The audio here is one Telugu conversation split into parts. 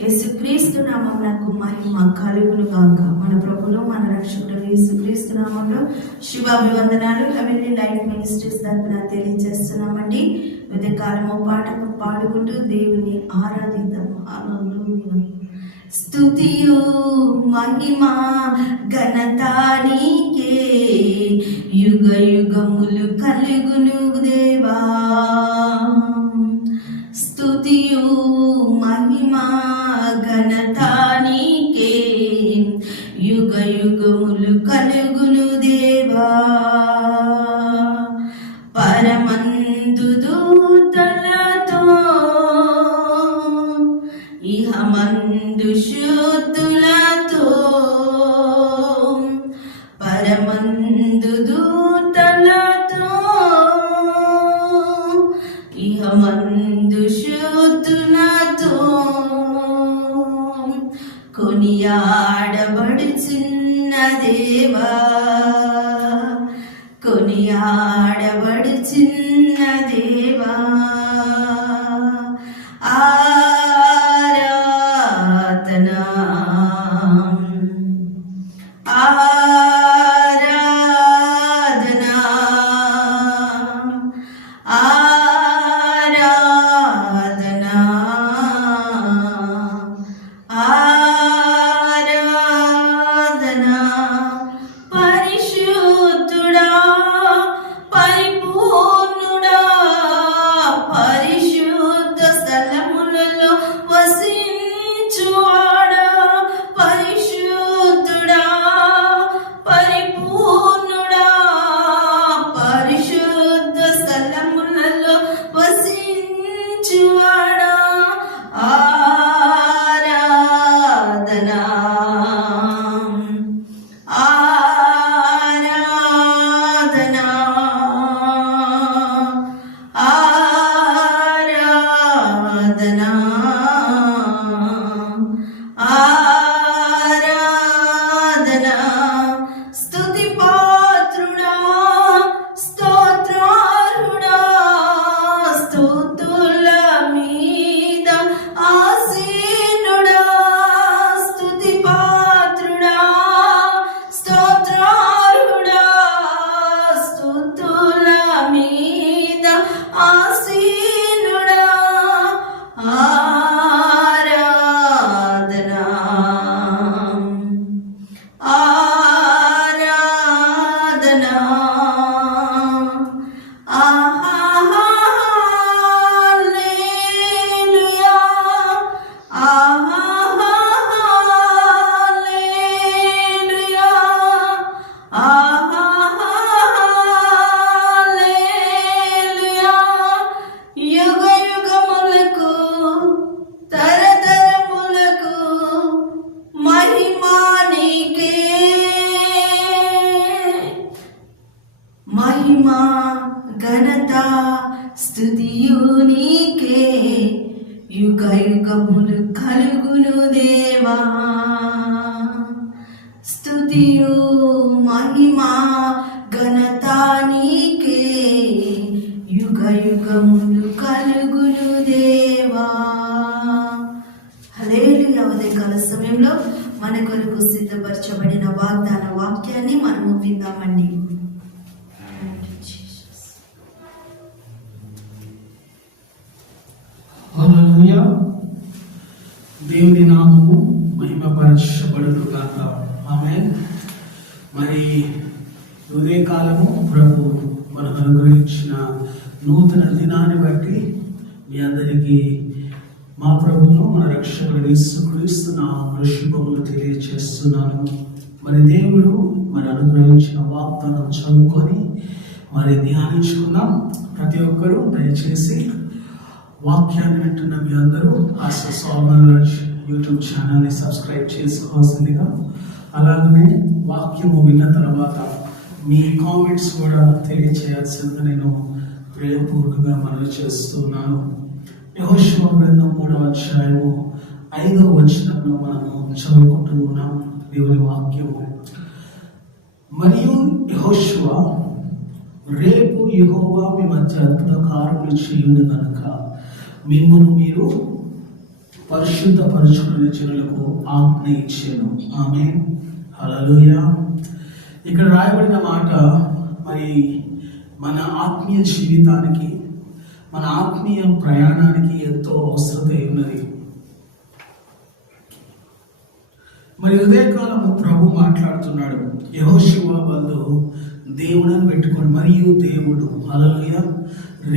యేసుక్రీస్తు నామమునకు మహిమ కలుగును గాక. మన ప్రభులు మన రక్షకుడు యేసుక్రీస్తు నామంలో శుభాభివందనాలు. హెవెన్లీ లైఫ్ మినిస్ట్రీస్ తరఫున తెలియజేస్తున్నామండి. ఉదయకాలము పాటలు పాడుకుంటూ దేవుని ఆరాధిద్దాము. హల్లెలూయా. స్తుతియు మహిమ ఘనత నీకే. యుగ యుగములు కలుగును దేవా. స్తుతియు మహిమ ఘనతానికే యుగ యుగములు కలుగును దేవా. Ah. సమయంలో మన కొరకు సిద్ధపరచబడిన వాగ్దాన వాక్యాన్ని మనము విందామండి దేవుని నామము మహిమపరచబడుగాక ఆమె మరి ఉదయకాలము ప్రభు మనకు అనుగ్రహించిన నూతన దినాన్ని బట్టి మీ అందరికీ మా ప్రభువును మన రక్షకుడు యేసుక్రీస్తు నామములో శుభములు తెలియజేస్తున్నాను మరి దేవుడు మరి అనుగ్రహించిన వాగ్దానం చదువుకొని మరి ధ్యానించుకున్నాం ప్రతి ఒక్కరూ దయచేసి వాక్యాన్ని వింటున్న మీ అందరూ ఆశ సోమరాజ్ యూట్యూబ్ ఛానల్ని సబ్స్క్రైబ్ చేసుకోవాల్సిందిగా. అలాగనే వాక్యము విన్న తర్వాత మీ కామెంట్స్ కూడా తెలియచేయాల్సిందిగా నేను ప్రేమపూర్వకంగా మనవి చేస్తున్నాను. యహోశివ గ్రంథం మూడవ అధ్యాయము ఐదవ వచనంలో మనము చదువుకుంటూ ఉన్నాం దేవుని వాక్యము. మరియు యహోశివ రేపు యహోవా మీ మధ్య అద్భుత కార్యములు చేయును కనుక మిమ్మల్ని మీరు పరిశుద్ధ పరుచుకునే జనులకు ఆజ్ఞ ఇచ్చాను. ఆమె హలలుయ ఇక్కడ రాయబడిన మాట మరి మన ఆత్మీయ జీవితానికి మన ఆత్మీయ ప్రయాణానికి ఎంతో అవసరత ఉన్నది. మరి ఉదయకాలము ప్రభు మాట్లాడుతున్నాడు. యహోశివ వాళ్ళు దేవుడని పెట్టుకోండి మరియు దేవుడు అలలుయ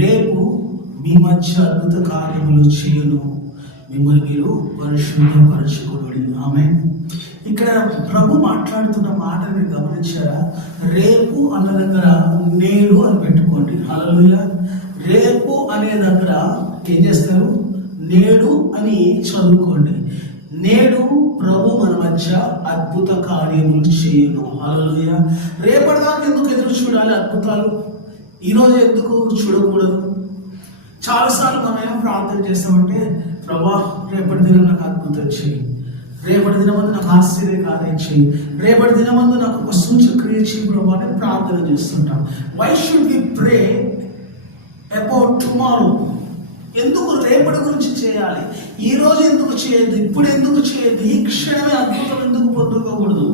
రేపు మీ మధ్య అద్భుత కార్యములు చేయను. మిమ్మల్ని మీరు పరిశుద్ధపరచుకోడు ఆమె ఇక్కడ ప్రభు మాట్లాడుతున్న మాటని గమనించారా? రేపు అన్న దగ్గర నేడు అని పెట్టుకోండి. అలలుయ రేపు అనే దగ్గర ఏం చేస్తారు? నేడు అని చదువుకోండి. నేడు ప్రభు మన మధ్య అద్భుత కార్యములు చేయను. హల్లెలూయ. రేపటిదాకా ఎందుకు ఎదురు చూడాలి అద్భుతాలు? ఈరోజు ఎందుకు చూడకూడదు? చాలాసార్లు మనం ఏం ప్రార్థన చేస్తామంటే ప్రభా రేపటి దినం నాకు అద్భుతం చేయి రేపటి దినమందు నాకు ఆశ్చర్య కార్యం రేపటి దినమందు నాకు ఒక సూచక్రియ చేయడం అని ప్రార్థన చేస్తుంటాం. Why should we pray about tomorrow ఎందుకు రేపటి గురించి చేయాలి? ఈ రోజు ఎందుకు చేయొద్దు? ఇప్పుడు ఎందుకు చేయొద్దు? ఈ క్షణమే అద్భుతం ఎందుకు పొందుకోకూడదు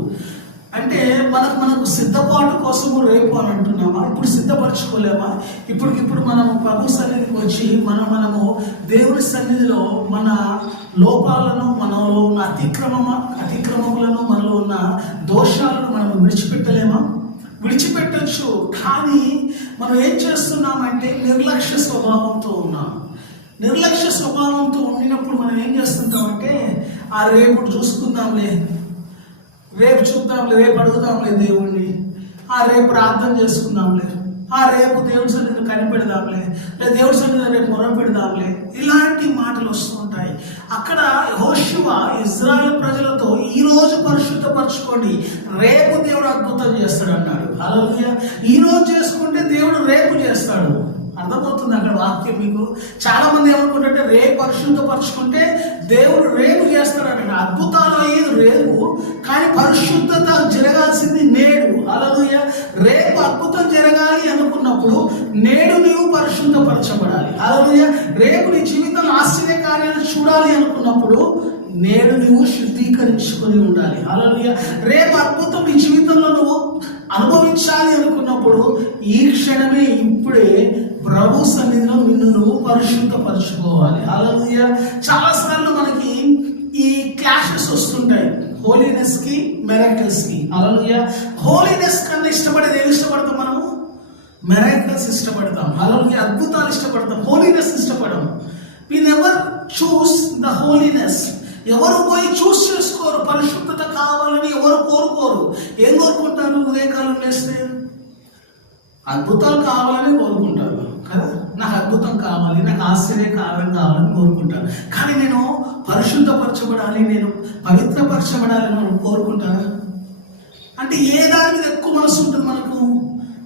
అంటే మనకు మనకు సిద్ధపాటు కోసము రేపు అని అంటున్నామా? ఇప్పుడు సిద్ధపరచుకోలేమా? ఇప్పటికిప్పుడు మనము ప్రభు సన్నిధికి వచ్చి మనం మనము దేవుని సన్నిధిలో మన లోపాలను మనలో ఉన్న అతిక్రమ అతిక్రమములను మనలో ఉన్న దోషాలను మనం విడిచిపెట్టలేమా? విడిచిపెట్టచ్చు కానీ మనం ఏం చేస్తున్నామంటే నిర్లక్ష్య స్వభావంతో ఉన్నాం. నిర్లక్ష్య స్వభావంతో ఉండినప్పుడు మనం ఏం చేస్తుంటామంటే ఆ రేపు చూసుకుందాంలే రేపు చూద్దాంలే రేపు అడుగుదాంలే దేవుణ్ణి. ఆ రేపు ప్రార్థన చేసుకుందాంలే. ఆ రేపు దేవుడి సన్నిధిని కనిపెడదాంలే. లేదా దేవుడి సన్నిధిని రేపు మొర పెడదాంలే ఇలాంటి మాటలు వస్తూ ఉంటాయి. అక్కడ హోషువ ఇజ్రాయెల్ ప్రజలతో ఈరోజు పరిశుద్ధపరచుకోండి. రేపు దేవుడు అద్భుతం చేస్తాడు అన్నాడు అలా ఈ రోజు చేసుకుంటే దేవుడు రేపు చేస్తాడు. అర్థమవుతుంది అక్కడ వాక్యం మీకు? చాలా మంది ఏమనుకుంటుంటే రేపు పరిశుద్ధపరచుకుంటే దేవుడు రేపు చేస్తాడు అద్భుతాలు అయ్యేది రేపు కానీ పరిశుద్ధత జరగాల్సింది నేడు. అలలుయ రేపు అద్భుతం జరగాలి అనుకున్నప్పుడు నేడు నీవు పరిశుద్ధపరచబడాలి. అలలుయ రేపు నీ జీవితం ఆశ్చర్య కార్యాలు చూడాలి అనుకున్నప్పుడు నేడు నువ్వు శుద్ధీకరించుకొని ఉండాలి. అలలుయ రేపు అద్భుతం నీ జీవితంలో నువ్వు అనుభవించాలి అనుకున్నప్పుడు ఈ క్షణమే ఇప్పుడే ప్రభు సన్నిధిలో నిన్ను నువ్వు పరిశుద్ధపరచుకోవాలి అలలుయ చాలాసార్లు మనకి ఈ క్లాషెస్ వస్తుంటాయి. హోలీనెస్కి మెరాకిల్స్కి. అలలుయ హోలీనెస్ కన్నా ఇష్టపడేది ఏం ఇష్టపడతాం మనము? మెరాకిల్స్ ఇష్టపడతాం. అలలుయ అద్భుతాలు ఇష్టపడతాం. Holiness ఇష్టపడము. We never choose the holiness ఎవరు పోయి చూస్ చేసుకోరు. పరిశుద్ధత కావాలని ఎవరు కోరుకోరు. ఏం కోరుకుంటారు? ఉదయకాలం లేస్తే? అద్భుతాలు కావాలని కోరుకుంటారు. నాకు అద్భుతం కావాలి నాకు ఆశ్చర్యకారం కావాలని కావాలని కానీ నేను పరిశుద్ధపరచబడాలి నేను పవిత్రపరచబడాలి అని మనం కోరుకుంటాను అంటే ఏ దాని మీద ఎక్కువ మనసు ఉంటుంది మనకు?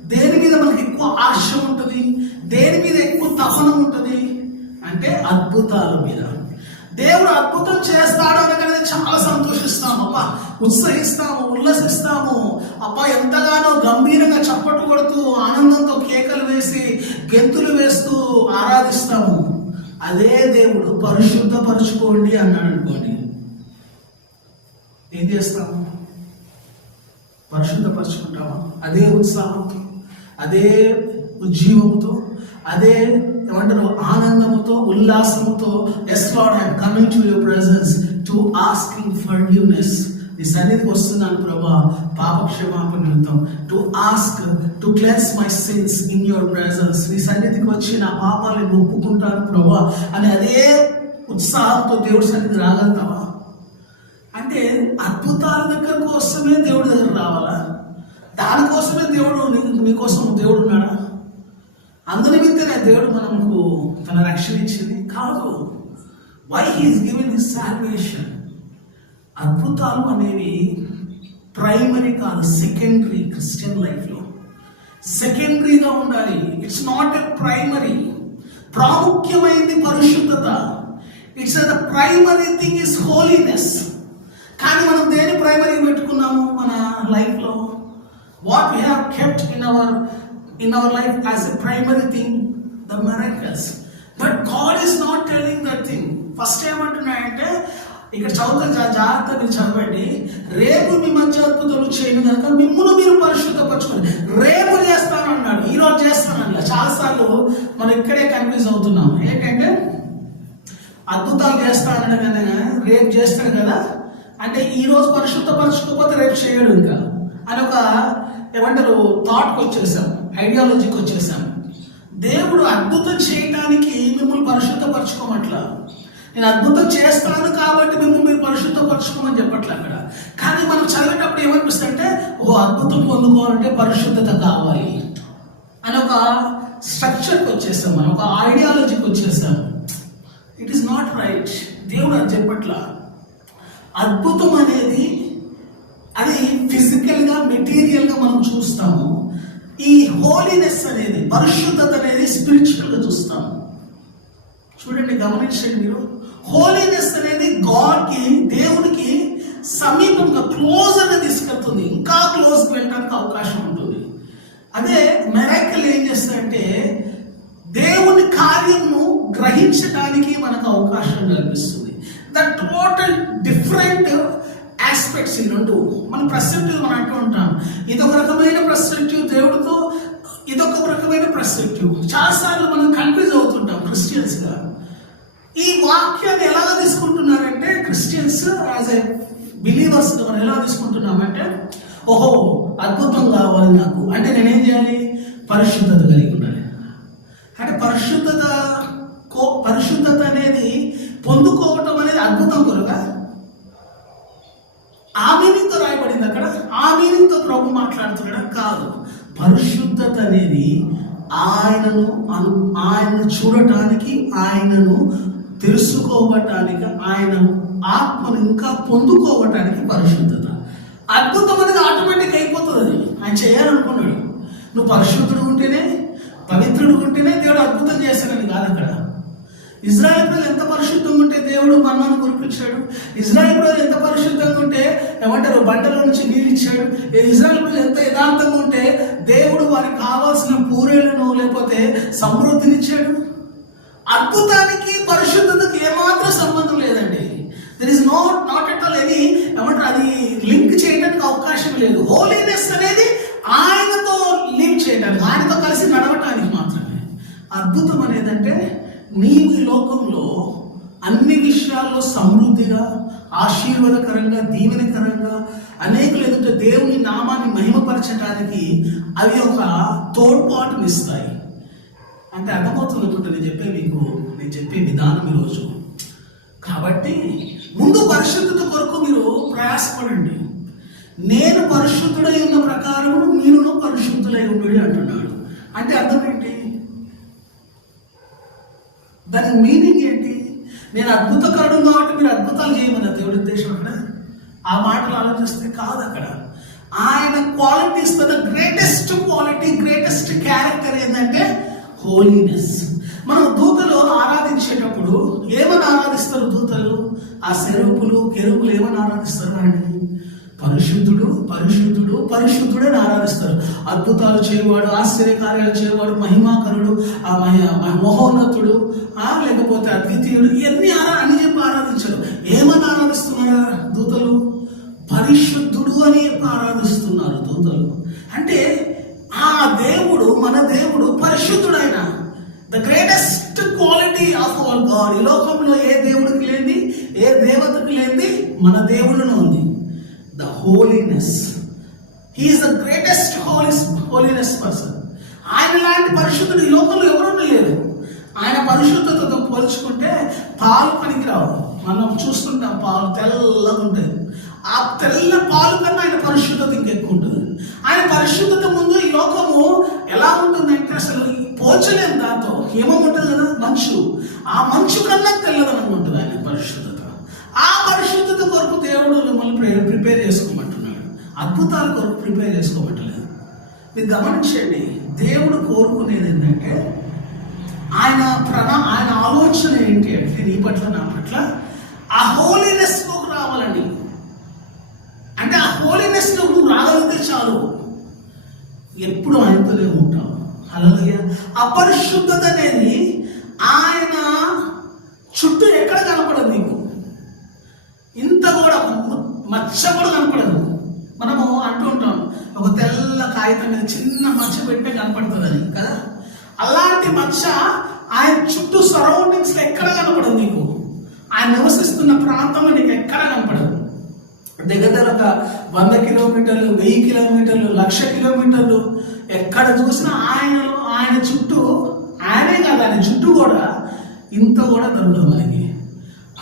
దేని మీద మనకు ఎక్కువ ఆశ ఉంటుంది? దేని మీద ఎక్కువ తపన ఉంటుంది? అంటే అద్భుతాల మీద. దేవుడు అద్భుతం చేస్తాడు అనగానే చాలా సంతోషిస్తాము. అప్ప ఉత్సహిస్తాము ఉల్లసిస్తాము. అబ్బా ఎంతగానో గంభీరంగా చప్పట్లు కొడుతూ ఆనందంతో కేకలు వేసి గెంతులు వేస్తూ ఆరాధిస్తాము. అదే దేవుడు పరిశుద్ధపరచుకోండి అన్నాడు అనుకోండి. ఏం చేస్తాము? పరిశుద్ధపరచుకుంటామా? అదే ఉత్సాహంతో అదే ఉజ్జీవముతో అదే ఏమంటారు ఆనందముతో ఉల్లాసముతో yes lord I'm coming to your presence to asking forgiveness నీ సన్నిధికి వస్తున్నాను ప్రభా. పాప క్షమాపణ నిమిత్తం to ask to cleanse my sins in your presence నీ సన్నిధికి వచ్చి నా పాపాలను ఒప్పుకుంటాను ప్రభా అని అదే ఉత్సాహంతో దేవుడి సన్నిధి రాగలుగుతావా? అంటే అద్భుతాల దగ్గర కోసమే దేవుడి దగ్గర రావాలా? దానికోసమే దేవుడు నీ- నీకోసం దేవుడు ఉన్నాడా అందునిమిత్తనే దేవుడు మనకు తన రక్షణ ఇచ్చింది. కాదు why he's given his salvation అద్భుతాలు అనేవి ప్రైమరీ కాదు సెకండరీ క్రిస్టియన్ లైఫ్లో సెకండరీగా ఉండాలి. ఇట్స్ నాట్ ఎ ప్రైమరీ ప్రాముఖ్యమైనది పరిశుద్ధత. It's the primary thing is holiness కానీ మనం దేని ప్రైమరీ పెట్టుకున్నాము మన లైఫ్లో what we have kept in our in our life as a primary thing the miracles. But God is not telling that thing first ఏమంటున్నాయంటే ఇక్కడ చదువుతాను జాగ్రత్త మీరు చదవండి. రేపు మీ మధ్య అద్భుతాలు చేయను కనుక మిమ్మల్ని మీరు పరిశుద్ధపరచుకోండి. రేపు చేస్తాను అన్నాడు ఈ రోజు చేస్తాను అన్నాడు చాలాసార్లు మనం ఇక్కడే కన్ఫ్యూజ్ అవుతున్నాం. ఏంటంటే అద్భుతాలు చేస్తానని కదా రేపు చేస్తాడు కదా. అంటే ఈ రోజు పరిశుద్ధపరచుకోకపోతే రేపు చేయడు ఇంకా. అని ఒక ఏమంటారు థాట్కి వచ్చేసాము ఐడియాలజీకి వచ్చేసాను దేవుడు అద్భుతం చేయటానికి మిమ్మల్ని పరిశుద్ధపరచుకోమట్లా? నేను అద్భుతం చేస్తాను కాబట్టి మిమ్మల్ని మీరు పరిశుద్ధపరచుకోమని చెప్పట్లే అక్కడ? కానీ మనం చదివేటప్పుడు ఏమనిపిస్తుంది అంటే ఓ అద్భుతం పొందుకోవాలంటే పరిశుద్ధత కావాలి. అని ఒక స్ట్రక్చర్కి వచ్చేసాం మనం ఒక ఐడియాలజీకి వచ్చేసాం. ఇట్ ఈస్ నాట్ రైట్ దేవుడు అది చెప్పట్లా. అద్భుతం అనేది అది ఫిజికల్గా మెటీరియల్గా మనం చూస్తాము. ఈ హోలీనెస్ అనేది పరిశుద్ధత అనేది స్పిరిచువల్గా చూస్తాం. చూడండి గమనించండి మీరు. హోలీనెస్ అనేది గాడ్కి దేవునికి సమీపంగా క్లోజ్గా తీసుకెళ్తుంది. ఇంకా క్లోజ్కి వెళ్ళడానికి అవకాశం ఉంటుంది. అదే మెరాకిల్ ఏం చేస్తారంటే దేవుని కార్యమును గ్రహించడానికి మనకు అవకాశం కల్పిస్తుంది. ద టోటల్ డిఫరెంట్ ఆస్పెక్ట్స్ ఈ రెండు. మన పర్స్పెక్టివ్ మనం అంటూ ఉంటాం. ఇదొక రకమైన పర్స్పెక్టివ్ దేవుడితో ఇదొక రకమైన పర్స్పెక్టివ్ చాలాసార్లు మనం కన్ఫ్యూజ్ అవుతుంటాం క్రిస్టియన్స్గా ఈ వాక్యాన్ని ఎలా తీసుకుంటున్నారంటే క్రిస్టియన్స్ యాజ్ ఎ బిలీవర్స్ మనం ఎలా తీసుకుంటున్నామంటే ఓహో అద్భుతం కావాలి నాకు. అంటే నేనేం చేయాలి? పరిశుద్ధత కలిగి ఉండాలి. అంటే పరిశుద్ధత కో పరిశుద్ధత అనేది పొందుకోవటం అనేది అద్భుతం కొరగా ఆ మీనింగ్తో రాయబడింది అక్కడ. ఆ మీనింగ్తో ప్రభు మాట్లాడుతున్నాడు. కాదు. పరిశుద్ధత అనేది ఆయనను అను ఆయనను చూడటానికి ఆయనను తెలుసుకోవటానికి ఆయన ఆత్మను ఇంకా పొందుకోవటానికి పరిశుద్ధత. అద్భుతం అనేది ఆటోమేటిక్ అయిపోతుంది అది. ఆయన చేయాలనుకున్నాడు. నువ్వు పరిశుద్ధుడు ఉంటేనే పవిత్రుడు ఉంటేనే దేవుడు అద్భుతం చేశాడని కాదు అక్కడ. ఇజ్రాయెల్ ప్రజలు ఎంత పరిశుద్ధంగా ఉంటే దేవుడు మన్నాను కురిపించాడు. ఇజ్రాయెల్ ప్రజలు ఎంత పరిశుద్ధంగా ఉంటే ఏమంటారు? బంటలో నుంచి నీళ్ళు ఇచ్చాడు. ఇజ్రాయెల్ ప్రజలు ఎంత యథార్థంగా ఉంటే దేవుడు వారికి కావాల్సిన పూరేలను లేకపోతే సమృద్ధినిచ్చాడు. అద్భుతానికి పరిశుద్ధతకి ఏమాత్రం సంబంధం లేదండి. There is not not at all any ఏమంటారు? అది లింక్ చేయడానికి అవకాశం లేదు. హోలీనెస్ అనేది ఆయనతో లింక్ చేయడానికి ఆయనతో కలిసి నడవటానికి మాత్రమే. అద్భుతం అనేదంటే నీవు ఈ లోకంలో అన్ని విషయాల్లో సమృద్ధిగా ఆశీర్వాదకరంగా దీవెనకరంగా అనేకులు ఎదుట దేవుని నామాన్ని మహిమపరచడానికి అవి ఒక తోడ్పాటునిస్తాయి అంటే అర్థమవుతుంది అనుకుంటా నేను చెప్పే మీకు నేను చెప్పే విధానం ఈరోజు. కాబట్టి ముందు పరిశుద్ధత కొరకు మీరు ప్రయాసపడండి. నేను పరిశుద్ధుడై ఉన్న ప్రకారం మీరును పరిశుద్ధులై ఉండు అంటున్నాడు. అంటే అర్థం దానికి దాని మీనింగ్ ఏంటి? నేను అద్భుతకరుడు కాబట్టి మీరు అద్భుతాలు చేయమని దేవుడి ఉద్దేశం అక్కడ. ఆ మాటలు ఆలోచిస్తే కాదు అక్కడ. ఆయన qualities the greatest quality greatest character ఏంటంటే హోలీనెస్ మనం దూతలు ఆరాధించేటప్పుడు ఏమని ఆరాధిస్తారు దూతలు? ఆ సెరుపులు కెరుపులు ఏమని ఆరాధిస్తారు అండి పరిశుద్ధుడు పరిశుద్ధుడు పరిశుద్ధుడని ఆరాధిస్తారు. అద్భుతాలు చేయవాడు ఆశ్చర్యకార్యాలు చేయవాడు మహిమాకరుడు ఆ మహి మహోన్నతుడు ఆ లేకపోతే అద్వితీయుడు ఇవన్నీ ఆరా అని చెప్పి ఆరాధించారు. ఏమని ఆరాధిస్తున్నారు దూతలు? పరిశుద్ధుడు అని చెప్పి ఆరాధిస్తున్నారు దూతలు. అంటే ఆ దేవుడు మన దేవుడు పరిశుద్ధుడైన the greatest quality of our God ఈ లోకంలో ఏ దేవుడికి లేని ఏ దేవతకు లేని the holiness he's the greatest holiest holiness person ఆయన లాంటి పరిశుద్ధుడు ఈ లోకంలో ఎవరూ లేరు. ఆయన పరిశుద్ధతతో పోల్చుకుంటే పాలు పనికిరావు. మనం చూస్తుంటాం పాలు తెల్లగా ఉంటాయి. ఆ తెల్ల పాలు కన్నా ఆయన పరిశుద్ధత ఇంకెక్కువ ఉంటుంది. ఆయన పరిశుద్ధత ముందు ఈ లోకము ఎలా ఉంటుందంటే అసలు పోల్చలేము దాంతో. ఏమవుంటుంది కదా మంచు. ఆ మంచు కన్నా తెల్లదనం ఉంటుంది ఆయన పరిశుద్ధత. ఆ పరిశుద్ధత కొరకు దేవుడు మిమ్మల్ని ప్రిపేర్ చేసుకోమంటున్నాడు. అద్భుతాల కొరకు ప్రిపేర్ చేసుకోమంటలేదు. మీరు గమనించండి దేవుడు కోరుకునేది ఏంటంటే ఆయన ప్రణా ఆయన ఆలోచన ఏంటి అంటే నీ పట్ల నా పట్ల ఆ హోలీనెస్లోకి రావాలండి. అంటే ఆ హోలీనెస్లో నువ్వు రాగలిగితే చాలు. ఎప్పుడు ఆయనతోనే ఉంటావు. అలాగే అపరిశుద్ధత అనేది ఆయన చుట్టూ ఎక్కడ కనపడదు మచ్చ కూడా కనపడదు మనము అంటూ ఉంటాం ఒక తెల్ల కాగితం మీద చిన్న మచ్చ పెట్టే కనపడుతుందని కదా? అలాంటి మచ్చ ఆయన చుట్టూ సరౌండింగ్స్లో ఎక్కడ కనపడదు నీకు. ఆయన నివసిస్తున్న ప్రాంతంలో నీకు ఎక్కడ కనపడదు. దగ్గర దగ్గర ఒక వంద కిలోమీటర్లు వెయ్యి కిలోమీటర్లు లక్ష కిలోమీటర్లు ఎక్కడ చూసినా ఆయన ఆయన చుట్టూ ఆయనే కాదు ఆయన చుట్టూ కూడా ఇంత కూడా దొరకదు మనకి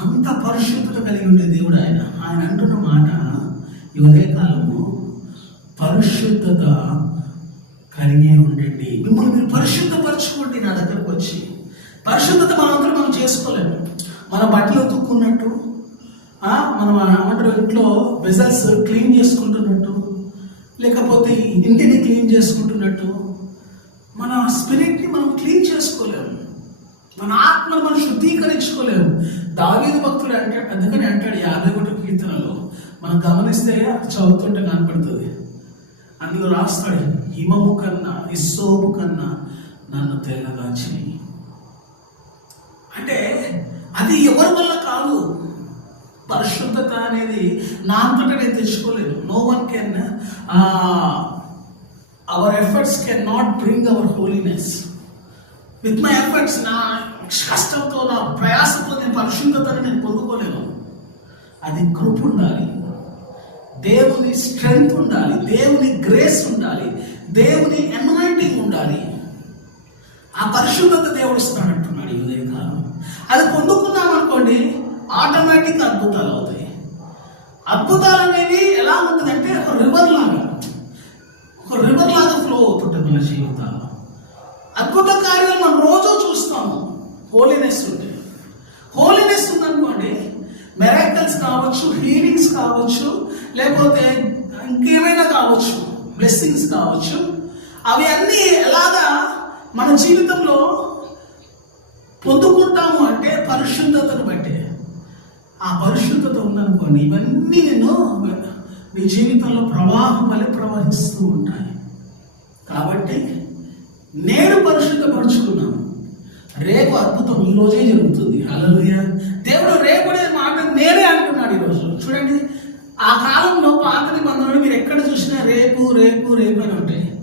అంత పరిశుద్ధత కలిగి ఉండే దేవుడు ఆయన. ఆయన అంటున్న మాట ఈ ఉదయకాలము పరిశుద్ధత కలిగి ఉండండి. మిమ్మల్ని మీరు పరిశుద్ధపరచుకోండి నా దగ్గరకు వచ్చి. పరిశుద్ధత మనందరం మనం చేసుకోలేము. మన బట్టలు ఉతుక్కున్నట్టు మనం ఏమంటారు ఇంట్లో వెజల్స్ క్లీన్ చేసుకుంటున్నట్టు లేకపోతే ఇంటిని క్లీన్ చేసుకుంటున్నట్టు మన స్పిరిట్ని మనం క్లీన్ చేసుకోలేము. మన ఆత్మను మనం శుద్ధీకరించుకోలేము. దావీదు భక్తుడు అంటాడు అందుకని అంటాడు యాభై ఒకటి కీర్తనలో మనం గమనిస్తే అది చదువుతుంటే కనపడుతుంది. అందులో రాస్తాడు హిమము కన్నా ఇస్సోపు కన్నా నన్ను తెల్లగా చేయి అంటే అది ఎవరి వల్ల కాదు? పరిశుద్ధత అనేది నా అంతటా నేను తెచ్చుకోలేదు no one can our efforts can not bring our holiness with my efforts నా కష్టంతో నా ప్రయాసంతో నేను పరిశుద్ధతను నేను పొందుకోలేను. అది కృప ఉండాలి. దేవుని స్ట్రెంగ్త్ ఉండాలి. దేవుని గ్రేస్ ఉండాలి. దేవుని ఎన్వైటింగ్ ఉండాలి. ఆ పరిశుద్ధత దేవుడు ఇస్తానంటున్నాడు ఈ ఉదయకాలం. అది పొందుకున్నాం అనుకోండి ఆటోమేటిక్ అద్భుతాలు అవుతాయి. అద్భుతాలు అనేవి ఎలా ఉంటుందంటే ఒక రివర్ లాగా. ఒక రివర్ లాగా ఫ్లో అవుతుంటుంది మన జీవితాల్లో. అద్భుత కార్యాలు మనం రోజు చూస్తాము. హోలీనెస్ ఉంటే. హోలీనెస్ ఉందనుకోండి మెరాకల్స్ కావచ్చు హీలింగ్స్ కావచ్చు లేకపోతే ఇంకేమైనా కావచ్చు బ్లెస్సింగ్స్ కావచ్చు అవి అన్నీ ఎలాగా మన జీవితంలో పొందుకుంటాము అంటే పరిశుద్ధతను బట్టే. ఆ పరిశుద్ధత ఉందనుకోండి ఇవన్నీ నేను మీ జీవితంలో ప్రవాహం వలె ప్రవహిస్తూ ఉంటాయి. కాబట్టి నేడు పరిశుద్ధపరుచుకున్నాను. రేపు అద్భుతం ఈ రోజే జరుగుతుంది. హల్లెలూయా. దేవుడు రేపడే మాట నేనే అంటున్నాడు ఈరోజు చూడండి ఆ కాలంలో పాత నిబంధనలు మీరు ఎక్కడ చూసినా రేపు రేపు రేపు అని ఉంటాయి.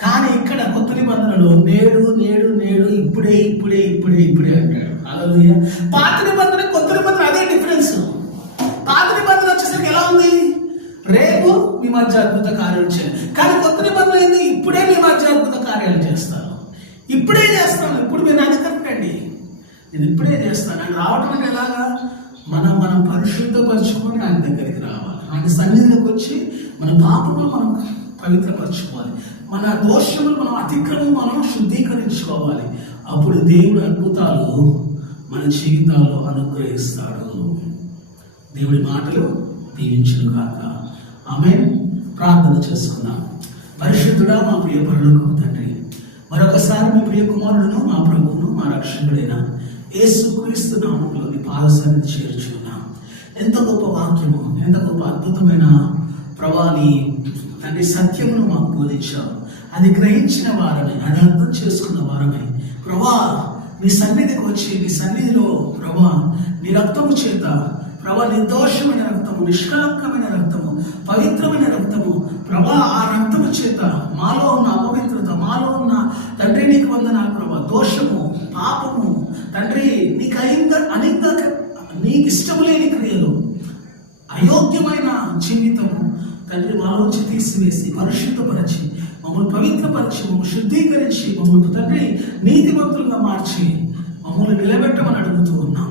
కానీ ఇక్కడ కొత్త నిబంధనలు నేడు నేడు నేడు ఇప్పుడే ఇప్పుడే ఇప్పుడే ఇప్పుడే అంటాడు. హల్లెలూయా. పాత నిబంధన కొత్త నిబంధన అదే డిఫరెన్స్ పాత నిబంధన వచ్చేసరికి ఎలా ఉంది? రేపు మీ మధ్య అద్భుత కార్యాలు చేయాలి. కానీ కొత్త నిబంధన ఏంది? ఇప్పుడే మీ మధ్య అద్భుత కార్యాలు చేస్తాను. ఇప్పుడే చేస్తాను. ఇప్పుడు మీరు నాకు కట్టండి. నేను ఇప్పుడే చేస్తాను. ఆయన రావడం అంటే ఎలాగా? మనం మనం పరిశుద్ధపరచుకొని ఆయన దగ్గరికి రావాలి. ఆయన సన్నిధిలోకి వచ్చి మన పాపములు మనం పవిత్రపరచుకోవాలి. మన దోషములు మనం అతిక్రమం మనం శుద్ధీకరించుకోవాలి. అప్పుడు దేవుడు అద్భుతాలు మన జీవితాల్లో అనుగ్రహిస్తాడు. దేవుడి మాటలు దీవించును కాక ఆమె ప్రార్థన చేసుకున్నాం. పరిశుద్ధుడా మా ప్రియ పరులకు తండ్రి మరొకసారి మీ ప్రియ కుమారుడును మా ప్రభువును మా రక్షకుడైన యేసు క్రీస్తు నామంలోని పాదసన్నిధి చేర్చుకున్నాం ఎంత గొప్ప వాక్యము ఎంత గొప్ప అద్భుతమైన ప్రభాని తండ్రి సత్యమును మాకు బోధించావు. అది గ్రహించిన వారమే అది అర్థం చేసుకున్న వారమే. ప్రభా నీ సన్నిధికి వచ్చి నీ సన్నిధిలో ప్రభా నీ రక్తము చేత ప్రభా నిర్దోషమైన రక్తము నిష్కలంకమైన రక్తము పవిత్రమైన రక్తము ప్రభా ఆ రక్తము చేత మాలో ఉన్న అపవిత్రత మాలో ఉన్న తండ్రి నీకు వందనాలు ప్రభా. దోషము పాపము తండ్రి నీకు అయింద అనేక నీకు ఇష్టం లేని క్రియలు అయోగ్యమైన జీవితము తండ్రి మాలోంచి తీసివేసి పరిశుద్ధపరిచి మమ్మల్ని పవిత్రపరిచి మమ్మల్ని శుద్ధీకరించి మమ్మల్ని తండ్రి నీతివంతులుగా మార్చి మమ్మల్ని నిలబెట్టమని అడుగుతూ ఉన్నాం.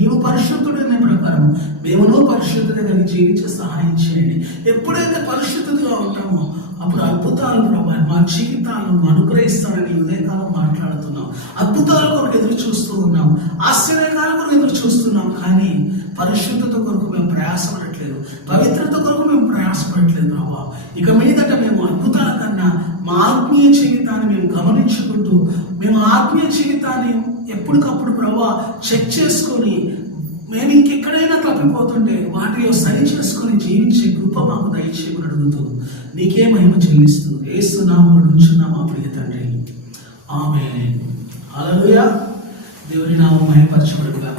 నీవు పరిశుద్ధుడైన ప్రకారం మేమును పరిశుద్ధుడే కలిగి జీవించే సహాయం చేయండి. ఎప్పుడైతే పరిశుద్ధతగా ఉంటామో అప్పుడు అద్భుతాలు ప్రభా మా జీవితాలను అనుగ్రహిస్తాడని ఉదయకాలం మాట్లాడుతున్నాం. అద్భుతాల కొరకు ఎదురు చూస్తూ ఉన్నాం. ఆశ్చర్యకాల కొరకు ఎదురు చూస్తున్నాం. కానీ పరిశుద్ధత కొరకు మేము ప్రయాసపడట్లేదు. పవిత్రత కొరకు మేము ప్రయాసపడట్లేదు ప్రభా. ఇక మీదట మేము అద్భుతాల కన్నా మా ఆత్మీయ జీవితాన్ని మేము గమనించుకుంటూ మేము ఆత్మీయ జీవితాన్ని ఎప్పటికప్పుడు ప్రభా చెక్ చేసుకొని మేము ఇంకెక్కడైనా తప్పిపోతుంటే వాటిలో సరి చేసుకొని జీవించే కృప మాకు దయచేయమని అడుగుతూ నీకే మహిమ చెల్లిస్తూ వేస్తున్నాము నుంచున్నా మా ప్రియ తండ్రి. ఆమె అలలుయా దేవుని నామం మహిమపరచబడుగా